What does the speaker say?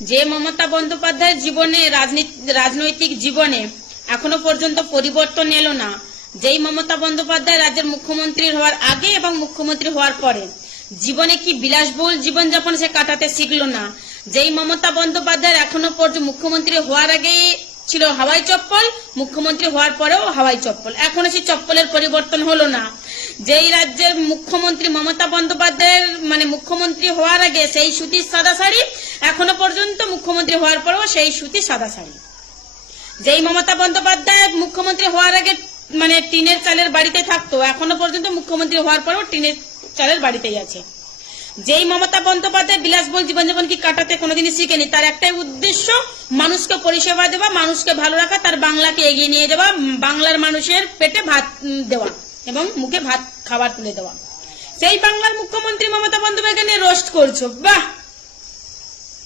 যে মমতা বন্দ্যোপাধ্যায়ের জীবনে রাজনৈতিক জীবনে এখনো পর্যন্ত পরিবর্তন এলো না, যেই মমতা বন্দ্যোপাধ্যায় রাজ্যের মুখ্যমন্ত্রী হওয়ার আগে এবং মুখ্যমন্ত্রী হওয়ার পরে জীবনে কি বিলাসবহুল জীবনযাপন সে কাটাতে শিখলো না, যেই মমতা বন্দ্যোপাধ্যায় এখনো পর্যন্ত মুখ্যমন্ত্রী হওয়ার আগে ছিল হাওয়াই চপ্পল, মুখ্যমন্ত্রী হওয়ার পরেও হাওয়াই চপ্পল, এখনো সেই চপ্পলের পরিবর্তন হলো না। যেই রাজ্যের মুখ্যমন্ত্রী মমতা বন্দ্যোপাধ্যায়ের মুখ্যমন্ত্রী হওয়ার আগে সেই সুতির সাদা শাড়ি, এখনো পর্যন্ত মুখ্যমন্ত্রী হওয়ার পরেও সেই সুতির সাদা শাড়ি। যেই মমতা বন্দ্যোপাধ্যায় মুখ্যমন্ত্রী হওয়ার আগে টিনের চালের বাড়িতে থাকতো, এখনো পর্যন্ত মুখ্যমন্ত্রী হওয়ার পরেও টিনের চালের বাড়িতেই আছে। যেই মমতা বন্দ্যোপাধ্যায় বিলাসবহুল জীবনযাপন কি কাটাতে কোনোদিনই শিখেনি, তার একটাই উদ্দেশ্য মানুষকে পরিষেবা দেওয়া, মানুষকে ভালো রাখা, তার বাংলাকে এগিয়ে নিয়ে যাওয়া, বাংলার মানুষের পেটে ভাত দেওয়া এবং মুখে ভাত খাবার তুলে দেওয়া। সেই বাংলার মুখ্যমন্ত্রী মমতা বন্দ্যোপাধ্যায়কে নিয়ে রোস্ট করছো, বাহ।